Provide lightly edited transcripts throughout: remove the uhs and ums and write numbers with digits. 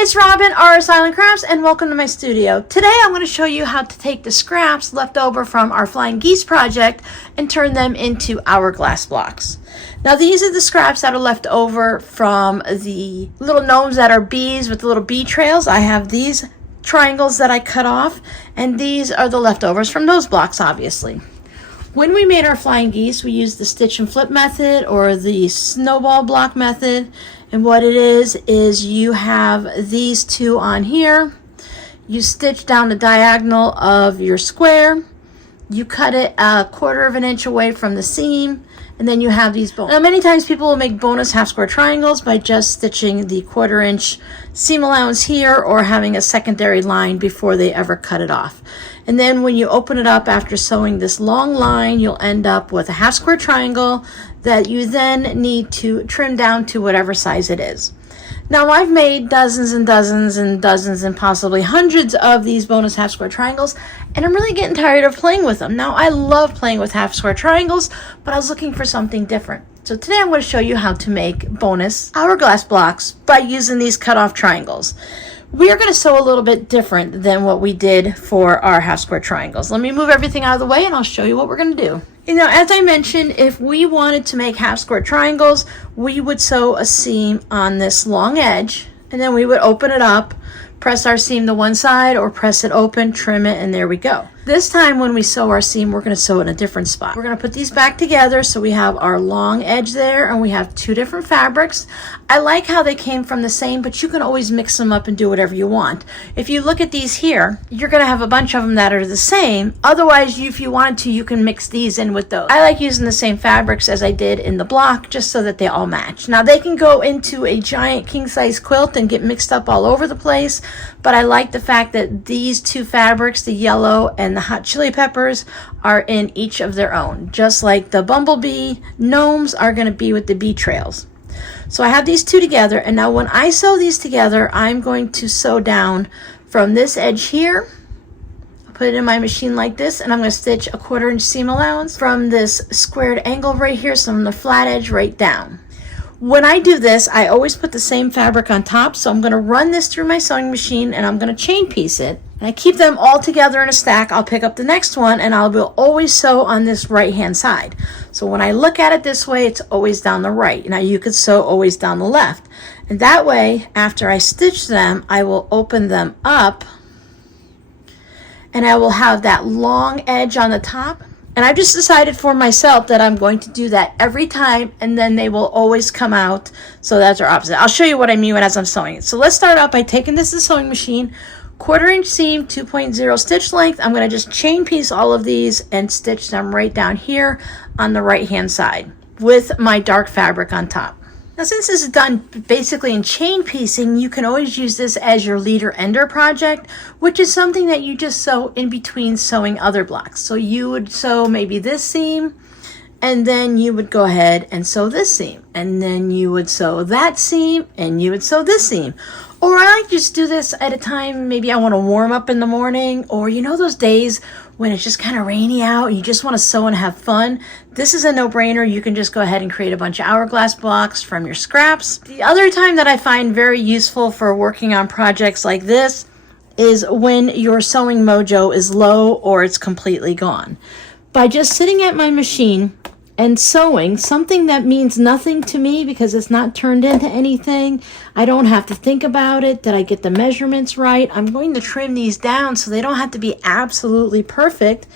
It's Robin, our Silent Crafts, and welcome to my studio. Today I'm going to show you how to take the scraps left over from our Flying Geese project and turn them into hourglass blocks. Now these are the scraps that are left over from the little gnomes that are bees with the little bee trails. I have these triangles that I cut off, and these are the leftovers from those blocks, obviously. When we made our Flying Geese, we used the stitch and flip method or the snowball block method. And what it is you have these two on here. You stitch down the diagonal of your square. You cut it 1/4 of an inch away from the seam. And then you have these bones. Now, many times people will make bonus half square triangles by just stitching the 1/4 inch seam allowance here or having a secondary line before they ever cut it off. And then when you open it up after sewing this long line, you'll end up with a half square triangle that you then need to trim down to whatever size it is. Now, I've made dozens and dozens and dozens and possibly hundreds of these bonus half square triangles, and I'm really getting tired of playing with them. Now, I love playing with half square triangles, but I was looking for something different. So today I'm going to show you how to make bonus hourglass blocks by using these cut off triangles. We are going to sew a little bit different than what we did for our half square triangles. Let me move everything out of the way and I'll show you what we're going to do. You know, as I mentioned, if we wanted to make half square triangles, we would sew a seam on this long edge, and then we would open it up, press our seam to one side or press it open, trim it, and there we go. This time when we sew our seam, we're going to sew it in a different spot. We're going to put these back together so we have our long edge there and we have two different fabrics. I like how they came from the same, but you can always mix them up and do whatever you want. If you look at these here, you're going to have a bunch of them that are the same. Otherwise, if you wanted to, you can mix these in with those. I like using the same fabrics as I did in the block just so that they all match. Now they can go into a giant king size quilt and get mixed up all over the place, but I like the fact that these two fabrics, the yellow and the hot chili peppers, are in each of their own, just like the bumblebee gnomes are going to be with the bee trails. So I have these two together, and now when I sew these together, I'm going to sew down from this edge here. I'll put it in my machine like this, and I'm going to stitch a 1/4 inch seam allowance from this squared angle right here, so from the flat edge right down. When I do this, I always put the same fabric on top, so I'm going to run this through my sewing machine and I'm going to chain piece it. And I keep them all together in a stack. I'll pick up the next one and will always sew on this right hand side. So when I look at it this way, it's always down the right. Now you could sew always down the left. And that way, after I stitch them, I will open them up and I will have that long edge on the top. And I've just decided for myself that I'm going to do that every time, and then they will always come out so that's our opposite. I'll show you what I mean as I'm sewing it. So let's start out by taking this to the sewing machine, 1/4 inch seam, 2.0 stitch length. I'm going to just chain piece all of these and stitch them right down here on the right hand side with my dark fabric on top. Now, since this is done basically in chain piecing, you can always use this as your leader ender project, which is something that you just sew in between sewing other blocks. So you would sew maybe this seam, and then you would go ahead and sew this seam, and then you would sew that seam, and you would sew this seam. Or I like to just do this at a time. Maybe I want to warm up in the morning, or you know those days when it's just kind of rainy out and you just want to sew and have fun. This is a no-brainer. You can just go ahead and create a bunch of hourglass blocks from your scraps. The other time that I find very useful for working on projects like this is when your sewing mojo is low or it's completely gone. By just sitting at my machine and sewing something that means nothing to me because it's not turned into anything. I don't have to think about it. Did I get the measurements right? I'm going to trim these down so they don't have to be absolutely perfect.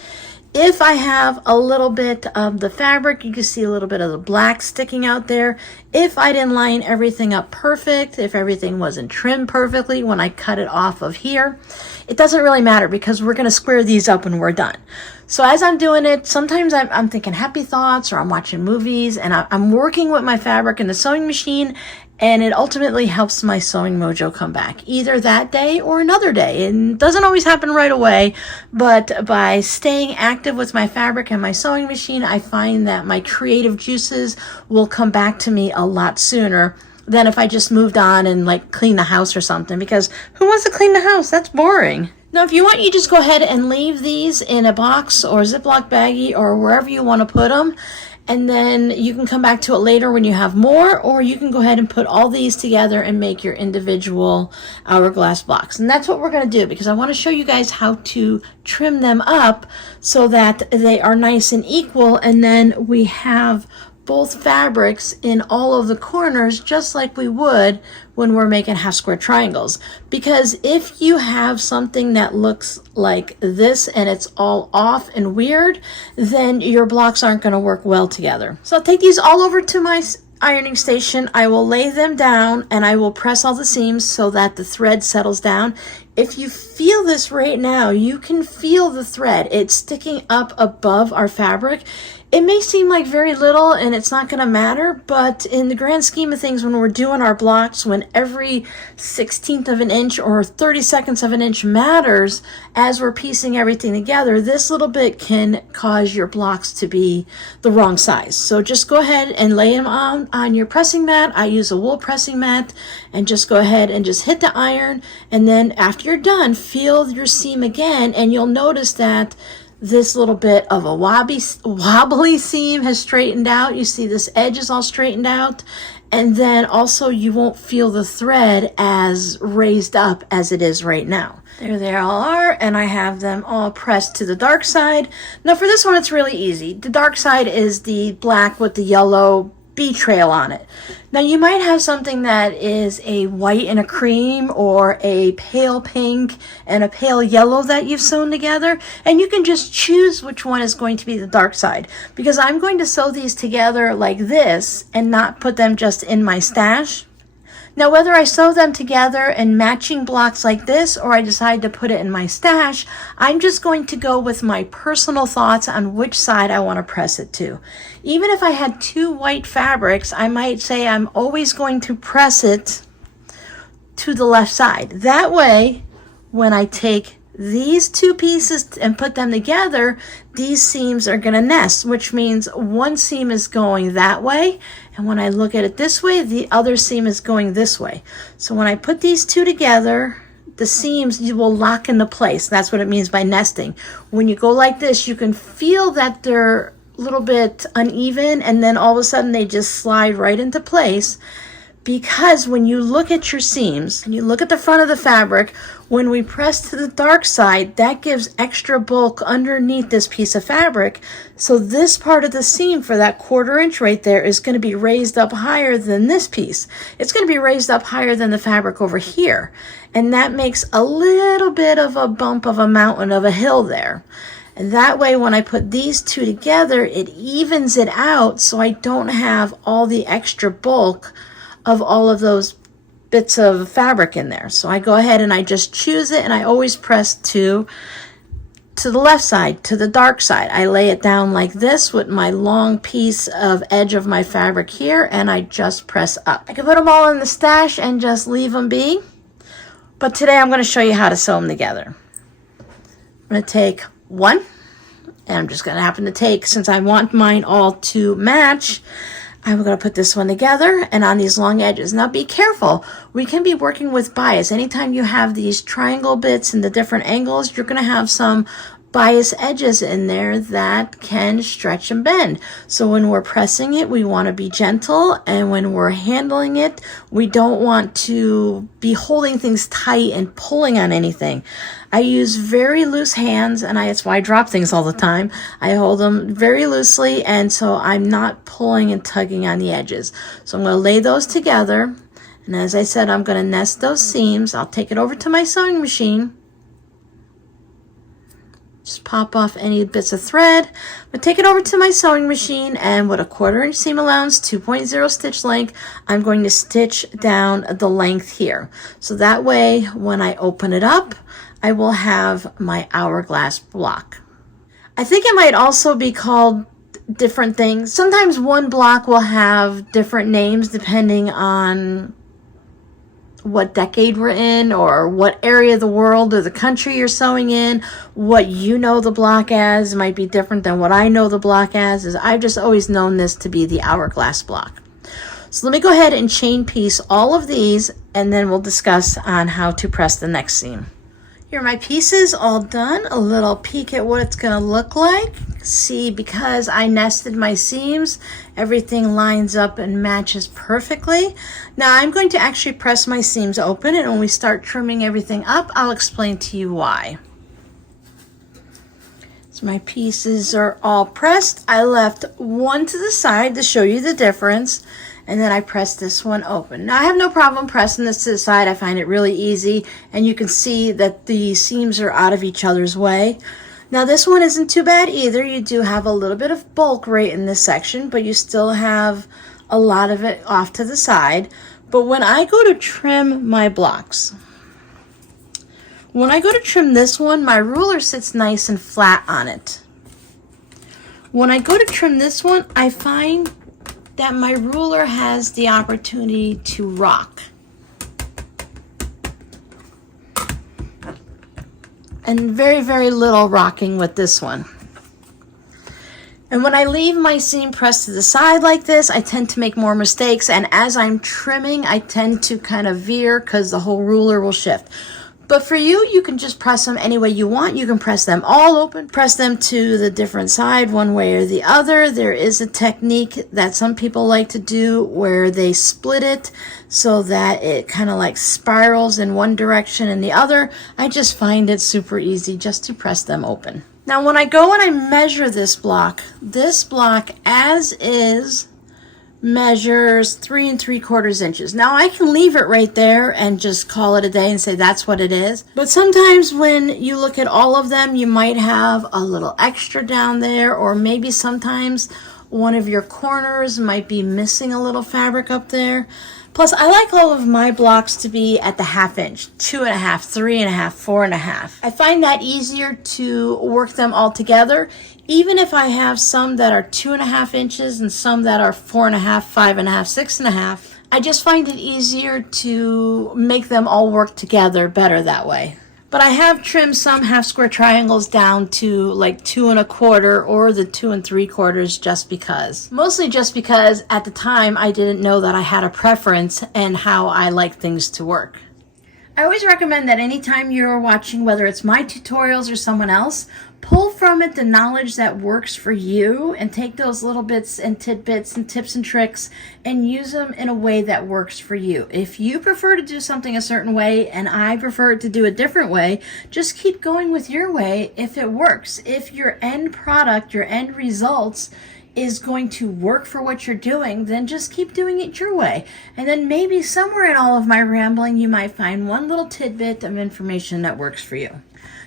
If I have a little bit of the fabric, you can see a little bit of the black sticking out there. If I didn't line everything up perfect, if everything wasn't trimmed perfectly when I cut it off of here, it doesn't really matter because we're going to square these up when we're done. So as I'm doing it, sometimes I'm thinking happy thoughts or I'm watching movies and I'm working with my fabric in the sewing machine, and it ultimately helps my sewing mojo come back either that day or another day. And it doesn't always happen right away, but by staying active with my fabric and my sewing machine, I find that my creative juices will come back to me a lot sooner than if I just moved on and like clean the house or something, because who wants to clean the house? That's boring. Now, if you want, you just go ahead and leave these in a box or Ziploc baggie or wherever you want to put them. and then you can come back to it later when you have more, or you can go ahead and put all these together and make your individual hourglass blocks. And that's what we're going to do, because I want to show you guys how to trim them up so that they are nice and equal, and then we have both fabrics in all of the corners, just like we would when we're making half square triangles. Because if you have something that looks like this and it's all off and weird, then your blocks aren't going to work well together. So I'll take these all over to my ironing station. I will lay them down and I will press all the seams so that the thread settles down. If you feel this right now, you can feel the thread. It's sticking up above our fabric. It may seem like very little and it's not going to matter, but in the grand scheme of things, when we're doing our blocks, when every 1/16 of an inch or 32nds of an inch matters as we're piecing everything together, this little bit can cause your blocks to be the wrong size. So just go ahead and lay them on your pressing mat. I use a wool pressing mat, and just go ahead and just hit the iron, and then after you're done, feel your seam again, and you'll notice that this little bit of a wobbly seam has straightened out. You see this edge is all straightened out. And then also you won't feel the thread as raised up as it is right now. There they all are, and I have them all pressed to the dark side. Now for this one, it's really easy. The dark side is the black with the yellow bee trail on it. Now you might have something that is a white and a cream, or a pale pink and a pale yellow that you've sewn together, and you can just choose which one is going to be the dark side, because I'm going to sew these together like this and not put them just in my stash. Now, whether I sew them together in matching blocks like this, or I decide to put it in my stash, I'm just going to go with my personal thoughts on which side I want to press it to. Even if I had two white fabrics, I might say I'm always going to press it to the left side. That way, when I take these two pieces and put them together, these seams are going to nest, which means one seam is going that way, and when I look at it this way, the other seam is going this way. So when I put these two together, the seams you will lock into place. That's what it means by nesting. When you go like this, you can feel that they're a little bit uneven, and then all of a sudden they just slide right into place. Because when you look at your seams and you look at the front of the fabric, when we press to the dark side, that gives extra bulk underneath this piece of fabric. So this part of the seam for that 1/4 inch right there is going to be raised up higher than this piece. It's going to be raised up higher than the fabric over here. And that makes a little bit of a bump of a mountain, of a hill there. And that way, when I put these two together, it evens it out so I don't have all the extra bulk of all of those bits of fabric in there. So I go ahead and I just choose it, and I always press to the left side, to the dark side. I lay it down like this with my long piece of edge of my fabric here, and I just press up. I can put them all in the stash and just leave them be. But today I'm going to show you how to sew them together. I'm going to take one, and I'm just going to happen to take, since I want mine all to match, I'm going to put this one together and on these long edges. Now be careful. We can be working with bias. Anytime you have these triangle bits and the different angles, you're going to have some bias edges in there that can stretch and bend. So when we're pressing it, we want to be gentle, and when we're handling it, we don't want to be holding things tight and pulling on anything. I use very loose hands, and that's why I drop things all the time. I hold them very loosely, and so I'm not pulling and tugging on the edges. So I'm going to lay those together, and as I said, I'm going to nest those seams. I'll take it over to my sewing machine. Just pop off any bits of thread. But take it over to my sewing machine, and with a 1/4 inch seam allowance, 2.0 stitch length, I'm going to stitch down the length here. So that way, when I open it up, I will have my hourglass block. I think it might also be called different things. Sometimes one block will have different names depending on what decade we're in, or what area of the world or the country you're sewing in. What you know the block as might be different than what I know the block as. I've just always known this to be the hourglass block. So let me go ahead and chain piece all of these, and then we'll discuss on how to press the next seam. Here are my pieces all done. A little peek at what it's going to look like. See, because I nested my seams, everything lines up and matches perfectly. Now I'm going to actually press my seams open, and when we start trimming everything up, I'll explain to you why. So my pieces are all pressed. I left one to the side to show you the difference, and then I pressed this one open. Now I have no problem pressing this to the side. I find it really easy, and you can see that the seams are out of each other's way. Now this one isn't too bad either. You do have a little bit of bulk right in this section, but you still have a lot of it off to the side. But when I go to trim my blocks, when I go to trim this one, my ruler sits nice and flat on it. When I go to trim this one, I find that my ruler has the opportunity to rock. And very, very little rocking with this one. And when I leave my seam pressed to the side like this, I tend to make more mistakes. And as I'm trimming, I tend to kind of veer because the whole ruler will shift. But for you, you can just press them any way you want. You can press them all open, press them to the different side one way or the other. There is a technique that some people like to do where they split it so that it kind of like spirals in one direction and the other. I just find it super easy just to press them open. Now when I go and I measure this block as is measures 3 3/4 inches. Now I can leave it right there and just call it a day and say that's what it is. But sometimes when you look at all of them, you might have a little extra down there, or maybe sometimes one of your corners might be missing a little fabric up there. Plus, I like all of my blocks to be at the 1/2 inch, 2.5, 3.5, 4.5. I find that easier to work them all together, even if I have some that are 2.5 inches and some that are 4.5, 5.5, 6.5. I just find it easier to make them all work together better that way. But I have trimmed some 1/2 square triangles down to like 2 1/4 or the 2 3/4 just because. Mostly just because at the time I didn't know that I had a preference and how I like things to work. I always recommend that anytime you're watching, whether it's my tutorials or someone else, pull from it the knowledge that works for you and take those little bits and tidbits and tips and tricks and use them in a way that works for you. If you prefer to do something a certain way and I prefer to do a different way, just keep going with your way if it works. If your end product, your end results is going to work for what you're doing, then just keep doing it your way. And then maybe somewhere in all of my rambling, you might find one little tidbit of information that works for you.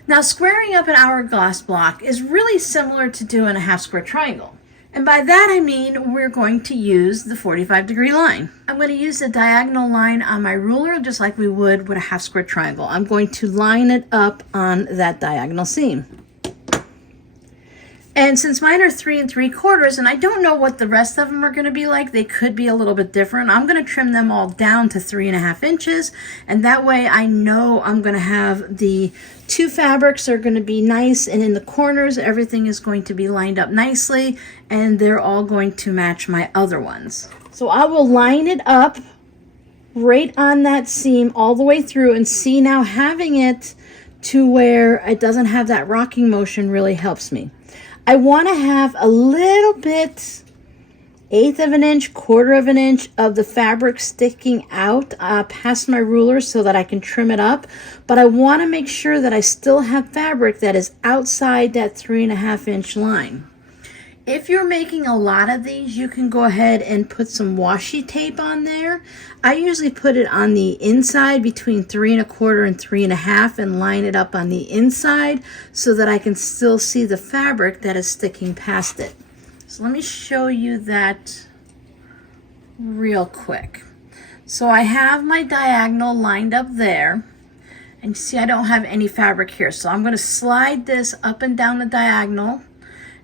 Now, squaring up an hourglass block is really similar to doing a 1/2 square triangle. And by that I mean we're going to use the 45-degree line. I'm going to use the diagonal line on my ruler just like we would with a 1/2 square triangle. I'm going to line it up on that diagonal seam. And since mine are 3 3/4, and I don't know what the rest of them are going to be like, they could be a little bit different. I'm going to trim them all down to 3.5 inches, and that way I know I'm going to have the two fabrics are going to be nice, and in the corners everything is going to be lined up nicely, and they're all going to match my other ones. So I will line it up right on that seam all the way through, and see now having it to where it doesn't have that rocking motion really helps me. I want to have a little bit, 1/8 of an inch, 1/4 of an inch of the fabric sticking out past my ruler so that I can trim it up. But I want to make sure that I still have fabric that is outside that 3.5 inch line. If you're making a lot of these, you can go ahead and put some washi tape on there. I usually put it on the inside between 3 1/4 and 3.5 and line it up on the inside so that I can still see the fabric that is sticking past it. So let me show you that real quick. So I have my diagonal lined up there, and you see I don't have any fabric here. So I'm going to slide this up and down the diagonal,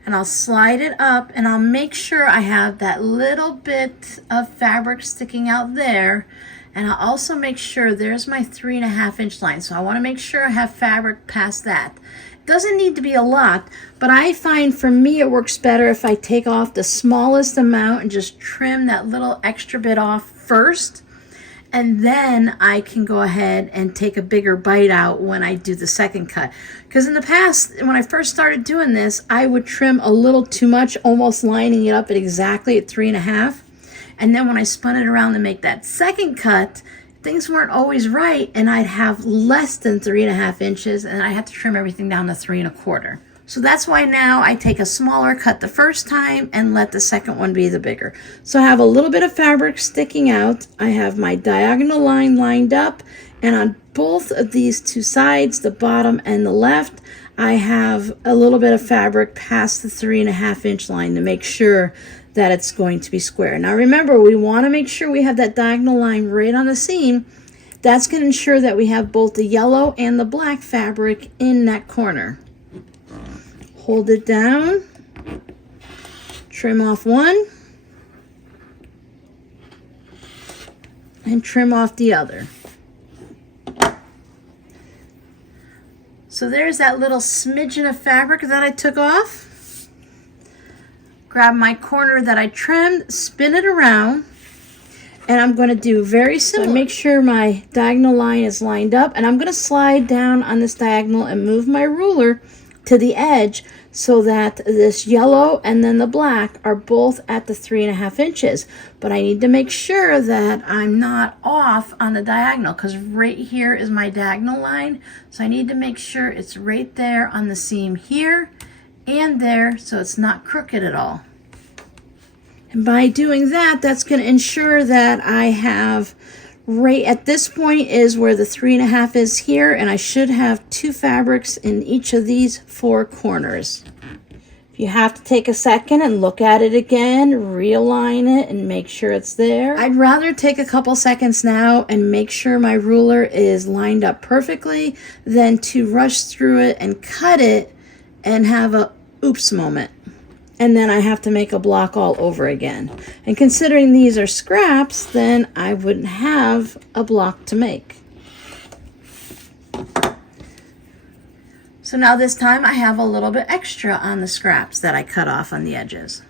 and I'll slide it up, and I'll make sure I have that little bit of fabric sticking out there, and I'll also make sure there's my 3.5 inch line. So I want to make sure I have fabric past that. It doesn't need to be a lot, but I find for me it works better if I take off the smallest amount and just trim that little extra bit off first. and then I can go ahead and take a bigger bite out when I do the second cut. Because in the past, when I first started doing this, I would trim a little too much, almost lining it up at exactly at 3.5. And then when I spun it around to make that second cut, things weren't always right, and I'd have less than 3.5 inches, and I had to trim everything down to 3.25. So that's why now I take a smaller cut the first time and let the second one be the bigger. So I have a little bit of fabric sticking out. I have my diagonal line lined up, and on both of these two sides, the bottom and the left, I have a little bit of fabric past the 3.5 inch line to make sure that it's going to be square. Now remember, we want to make sure we have that diagonal line right on the seam. That's going to ensure that we have both the yellow and the black fabric in that corner. Hold it down, trim off one, and trim off the other. So there's that little smidgen of fabric that I took off. Grab my corner that I trimmed, spin it around, and I'm going to do very similar. So make sure my diagonal line is lined up, and I'm going to slide down on this diagonal and move my ruler to the edge so that this yellow and then the black are both at the 3.5 inches. But I need to make sure that I'm not off on the diagonal, because right here is my diagonal line. So I need to make sure it's right there on the seam here and there, so it's not crooked at all. And by doing that, that's going to ensure that I have right at this point is where the 3.5 is here, and I should have two fabrics in each of these four corners. If you have to take a second and look at it again, realign it and make sure it's there. I'd rather take a couple seconds now and make sure my ruler is lined up perfectly than to rush through it and cut it and have a oops moment. And then I have to make a block all over again. And considering these are scraps, then I wouldn't have a block to make. So now this time I have a little bit extra on the scraps that I cut off on the edges.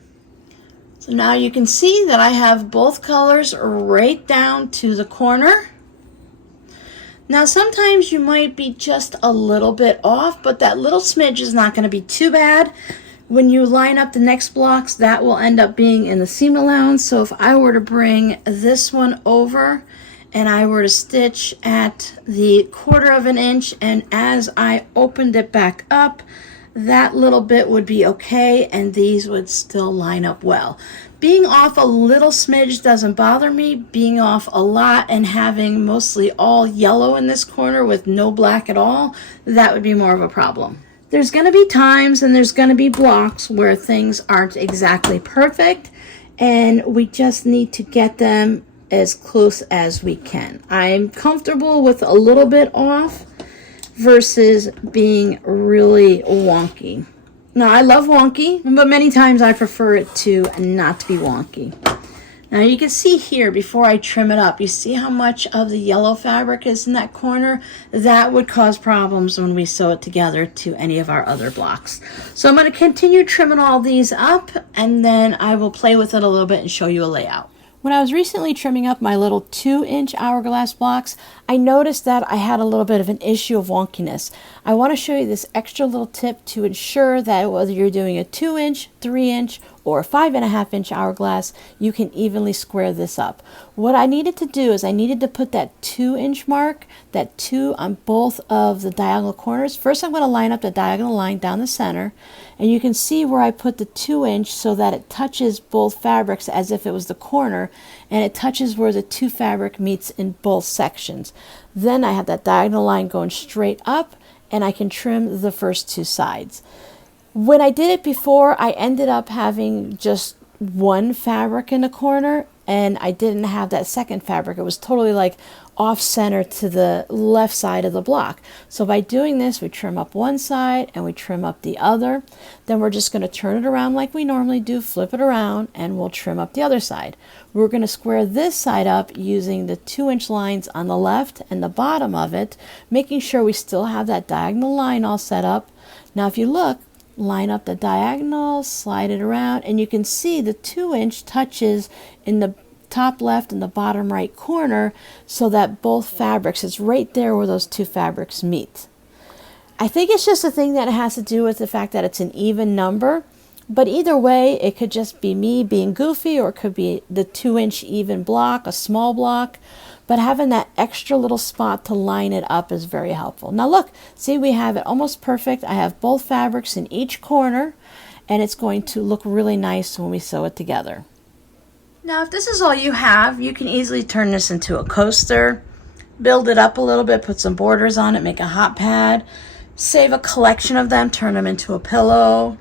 So now you can see that I have both colors right down to the corner. Now sometimes you might be just a little bit off, but that little smidge is not going to be too bad. When you line up the next blocks, that will end up being in the seam allowance. So if I were to bring this one over and I were to stitch at the 1/4 inch, and as I opened it back up, that little bit would be okay, and these would still line up well. Being off a little smidge doesn't bother me. Being off a lot and having mostly all yellow in this corner with no black at all, that would be more of a problem. There's going to be times and there's going to be blocks where things aren't exactly perfect, and we just need to get them as close as we can. I'm comfortable with a little bit off versus being really wonky. Now, I love wonky, but many times I prefer it to not to be wonky. Now you can see here, before I trim it up, you see how much of the yellow fabric is in that corner? That would cause problems when we sew it together to any of our other blocks. So I'm going to continue trimming all these up, and then I will play with it a little bit and show you a layout. When I was recently trimming up my little 2-inch hourglass blocks, I noticed that I had a little bit of an issue of wonkiness. I want to show you this extra little tip to ensure that whether you're doing a 2-inch, 3-inch, or a 5.5-inch hourglass, you can evenly square this up. What I needed to do is I needed to put that 2-inch mark, that 2 on both of the diagonal corners. First, I'm going to line up the diagonal line down the center, and you can see where I put the 2-inch so that it touches both fabrics as if it was the corner, and it touches where the 2 fabric meets in both sections. Then I have that diagonal line going straight up, and I can trim the first 2 sides. When I did it before, I ended up having just one fabric in the corner, and I didn't have that second fabric. It was totally like off center to the left side of the block. So by doing this, we trim up one side and we trim up the other. Then we're just going to turn it around like we normally do, flip it around, and we'll trim up the other side. We're going to square this side up using the 2-inch lines on the left and the bottom of it, making sure we still have that diagonal line all set up. Now if you look, line up the diagonal, slide it around, and you can see the 2-inch touches in the top left and the bottom right corner so that both fabrics, it's right there where those two fabrics meet. I think it's just a thing that has to do with the fact that it's an even number, but either way, it could just be me being goofy, or it could be the 2-inch even block, a small block, but having that extra little spot to line it up is very helpful. Now look, see, we have it almost perfect. I have both fabrics in each corner, and it's going to look really nice when we sew it together. Now, if this is all you have, you can easily turn this into a coaster, build it up a little bit, put some borders on it, make a hot pad, save a collection of them, turn them into a pillow,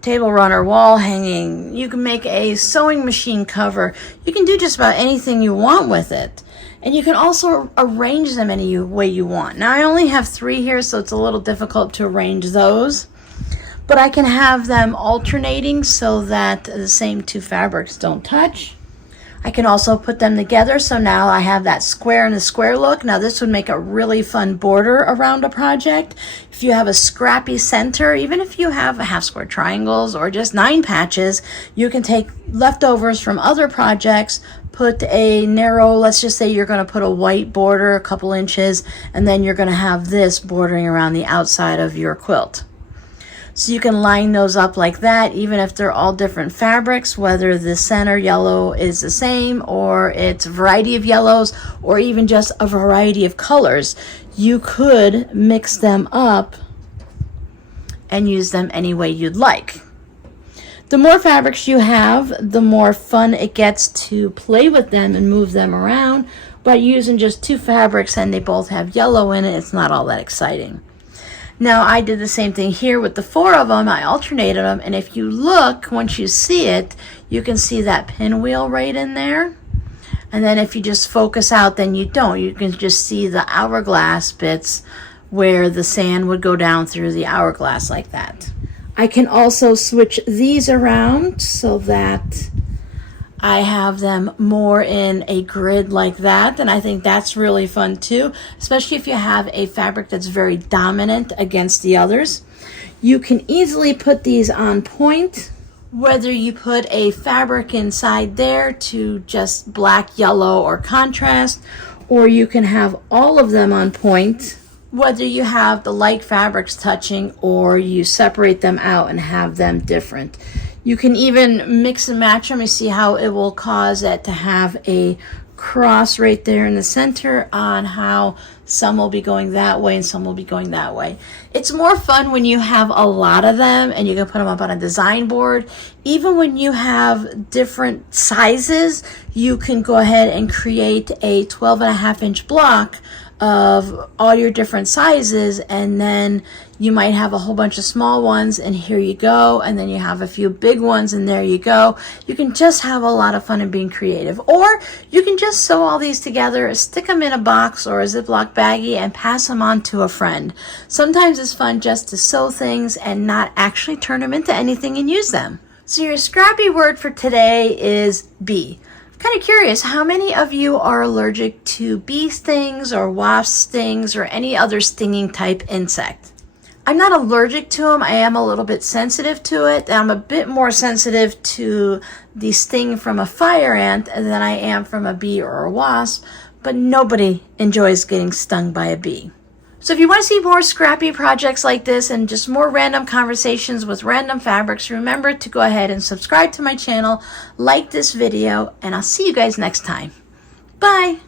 table runner, wall hanging. You can make a sewing machine cover. You can do just about anything you want with it. And you can also arrange them any way you want. Now, I only have 3 here, so it's a little difficult to arrange those. But I can have them alternating so that the same 2 fabrics don't touch. I can also put them together, so now I have that square and the square look. Now this would make a really fun border around a project. If you have a scrappy center, even if you have half square triangles or just 9 patches, you can take leftovers from other projects, put a narrow, let's just say you're going to put a white border a couple inches, and then you're going to have this bordering around the outside of your quilt. So you can line those up like that, even if they're all different fabrics, whether the center yellow is the same or it's a variety of yellows or even just a variety of colors. You could mix them up and use them any way you'd like. The more fabrics you have, the more fun it gets to play with them and move them around. But using just 2 fabrics and they both have yellow in it, it's not all that exciting. Now, I did the same thing here with the 4 of them. I alternated them, and if you look, once you see it, you can see that pinwheel right in there. And then if you just focus out, then you don't. You can just see the hourglass bits where the sand would go down through the hourglass like that. I can also switch these around so that I have them more in a grid like that, and I think that's really fun too, especially if you have a fabric that's very dominant against the others. You can easily put these on point, whether you put a fabric inside there to just black, yellow, or contrast, or you can have all of them on point, whether you have the light fabrics touching or you separate them out and have them different. You can even mix and match them. You see how it will cause it to have a cross right there in the center on how some will be going that way and some will be going that way. It's more fun when you have a lot of them and you can put them up on a design board. Even when you have different sizes, you can go ahead and create a 12.5-inch block of all your different sizes, and then you might have a whole bunch of small ones, and here you go, and then you have a few big ones, and there you go. You can just have a lot of fun in being creative. Or you can just sew all these together, stick them in a box or a Ziploc baggie, and pass them on to a friend. Sometimes it's fun just to sew things and not actually turn them into anything and use them. So your scrappy word for today is bee. Kind of curious, how many of you are allergic to bee stings or wasp stings or any other stinging type insect? I'm not allergic to them. I am a little bit sensitive to it. I'm a bit more sensitive to the sting from a fire ant than I am from a bee or a wasp, but nobody enjoys getting stung by a bee. So if you want to see more scrappy projects like this and just more random conversations with random fabrics, remember to go ahead and subscribe to my channel, like this video, and I'll see you guys next time. Bye!